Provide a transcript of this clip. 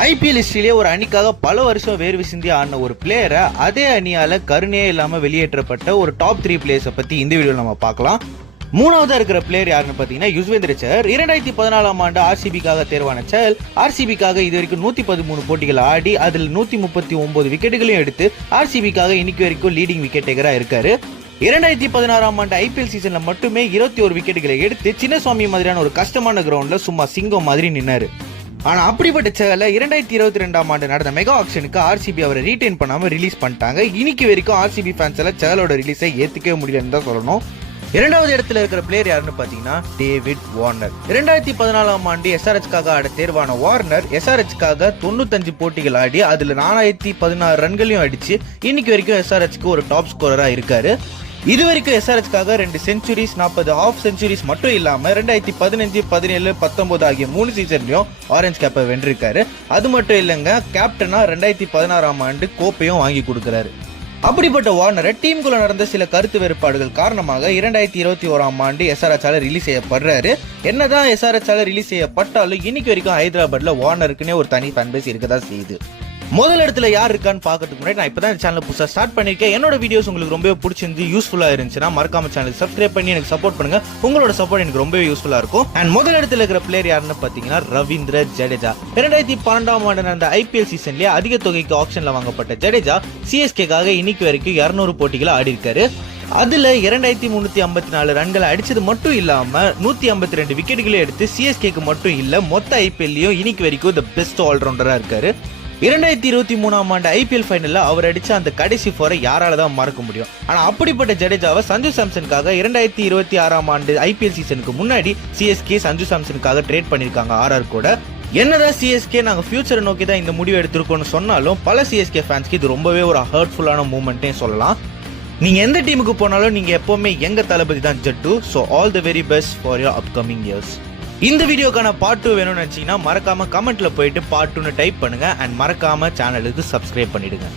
IPL ஹிஸ்டரியிலே ஒரு அணிக்காக பல வருஷம் வேர்வை சிந்தி ஆடின ஒரு பிளேயரை அதே அணியால கருணையே இல்லாம வெளியேற்றப்பட்ட ஒரு டாப் 3 பிளேயர்ஸை பத்தி இந்த வீடியோ நம்ம பார்க்கலாம். மூணாவதா இருக்கிற பிளேயர் யாருன்னு பாத்தீங்கன்னா யுஸ்வேந்திர சஹர். 2014 ஆண்டு ஆர்சிபிக்காக தேர்வான சஹர் ஆர்சிபிக்காக இது வரைக்கும் 113 போட்டிகள் ஆடி அதில் 139 விக்கெட்டுகளையும் எடுத்து ஆர்சிபிக்காக இன்னைக்கு வரைக்கும் லீடிங் விக்கெட் டேக்கரா இருக்காரு. 2016 ஆண்டு ஐபிஎல் சீசன்ல மட்டுமே 21 விக்கெட்டுகளை எடுத்து சின்னசுவாமி மாதிரியான ஒரு கஷ்டமான கிரவுண்ட்ல சும்மா சிங்கம் மாதிரி நின்னாரு. ஆனா அப்படிப்பட்ட சஹர்ல 2022 ஆண்டு நடந்த மெகா ஆக்ஷனுக்கு ஆர்சிபி அவரை ரீடைன் பண்ணாம ரிலீஸ் பண்ணிட்டாங்க. இன்னைக்கு வரைக்கும் ஆர்சிபி ஃபேன்ஸ் எல்லாம் சஹரோட ரிலீஸை ஏத்துக்கவே முடியலன்னு தான் சொல்லணும். இரண்டாவது இடத்துல இருக்கிற பிளேயர் யாருன்னு பாத்தீங்கன்னா டேவிட் வார்னர். 2014 ஆண்டு எஸ்ஆர்எச்காக ஆட தேர்வான வார்னர் எஸ்ஆர்எச்காக 95 போட்டிகள் ஆடி அதுல 416 ரன்களையும் அடிச்சு இன்னைக்கு வரைக்கும் எஸ்ஆர்எச்க்கு ஒரு டாப் ஸ்கோரரா இருக்காரு. இது வரைக்கும் எஸ்ஆர்எச்காக 2 செஞ்சுரிஸ் 40 ஹாஃப் செஞ்சுரிஸ் மட்டும் இல்லாம 2015, 17, 19 ஆகிய 3 சீசன்லயும் ஆரஞ்ச் கேப்பை வென்றிருக்காரு. அது மட்டும் இல்லைங்க, கேப்டனா 2016 ஆண்டு கோப்பையும் வாங்கி கொடுக்கிறாரு. அப்படிப்பட்ட வார்னரை டீமுக்குள்ள நடந்த சில கருத்து வேறுபாடுகள் காரணமாக 2021 ஆண்டு எஸ்ஆர்எச்சால ரிலீஸ் செய்யப்படுறாரு. என்னதான் எஸ்ஆர்எச்சால ரிலீஸ் செய்யப்பட்டாலும் இன்னைக்கு வரைக்கும் ஹைதராபாத்ல வார்னருக்குன்னே ஒரு தனி ஃபேன் பேஸ் இருக்கதான் செய்யுது. முதல் இடத்துல யார் இருக்கான்னு பாக்கிறதுக்கு முன்னாடி நான் இப்பதான் சேனல் புதுசா ஸ்டார்ட் பண்ணிருக்கேன். என்னோட வீடியோஸ் உங்களுக்கு ரொம்ப பிடிச்சிருந்து யூஸ்ஃபுல்லா இருந்துச்சுன்னா மறக்காம சேனல் சப்ஸ்கிரைப் பண்ணி எனக்கு சப்போர்ட் பண்ணுங்க. உங்களோட சப்போர்ட் எனக்கு ரொம்ப யூஸ்ஃபுல்லா இருக்கும். அண்ட் முதல் இடத்துல இருக்கிற பிளேயர் யாருன்னு பாத்தீங்கன்னா ரவீந்திர ஜடேஜா. 2012 ஆண்டு நடந்த ஐபிஎல் சீசன்லயே அதிக தொகைக்கு ஆப்ஷன்ல வாங்கப்பட்ட ஜடேஜா சிஎஸ்கேக்காக இன்னைக்கு வரைக்கும் 200 போட்டிகளை ஆடி இருக்காரு. அதுல 2354 ரன்களை அடிச்சது மட்டும் இல்லாம 152 விக்கெட்டுகளை எடுத்து சிஎஸ்கேக்கு மட்டும் இல்ல மொத்த ஐபிஎல்லையும் இன்னைக்கு வரைக்கும் தி பெஸ்ட் ஆல்ரவுண்டரா இருக்காரு. 2023 ஆண்டு ஐபிஎல் ஃபைனல்ல அவர் அடிச்ச அந்த கடைசி 4 யாரால தான் மறக்க முடியும். ஆனா அப்படிப்பட்ட ஜடேஜாவை சஞ்சு சாம்சனுக்காக 2026 ஆண்டு ஐபிஎல் சீசனுக்கு முன்னாடி சிஎஸ்கே சஞ்சு சாம்சனுக்காக ட்ரேட் பண்ணிருக்காங்க ஆர்ஆர் கூட. என்னதான் சிஎஸ்கே நாங்க ஃபியூச்சரை நோக்கி தான் இந்த முடிவு எடுத்திருக்கோம்னு சொன்னாலும் பல சிஎஸ்கே ஃபேன்ஸ்க்கு இது ரொம்பவே ஒரு ஹர்ட்ஃபுல்லான மூமெண்ட்டே சொல்லலாம். நீங்க எந்த டீமுக்கு போனாலும் நீங்க எப்பவுமே எங்க தளபதி தான் ஜட்டு. So all the very best for your upcoming years. இந்த வீடியோக்கான பார்ட் 2 வேணும்னு நினைச்சீங்கன்னா மறக்காம கமெண்ட்ல போயிட்டு பார்ட் 2ன்னு டைப் பண்ணுங்க. அண்ட் மறக்காம சேனலுக்கு சப்ஸ்கிரைப் பண்ணிடுங்க.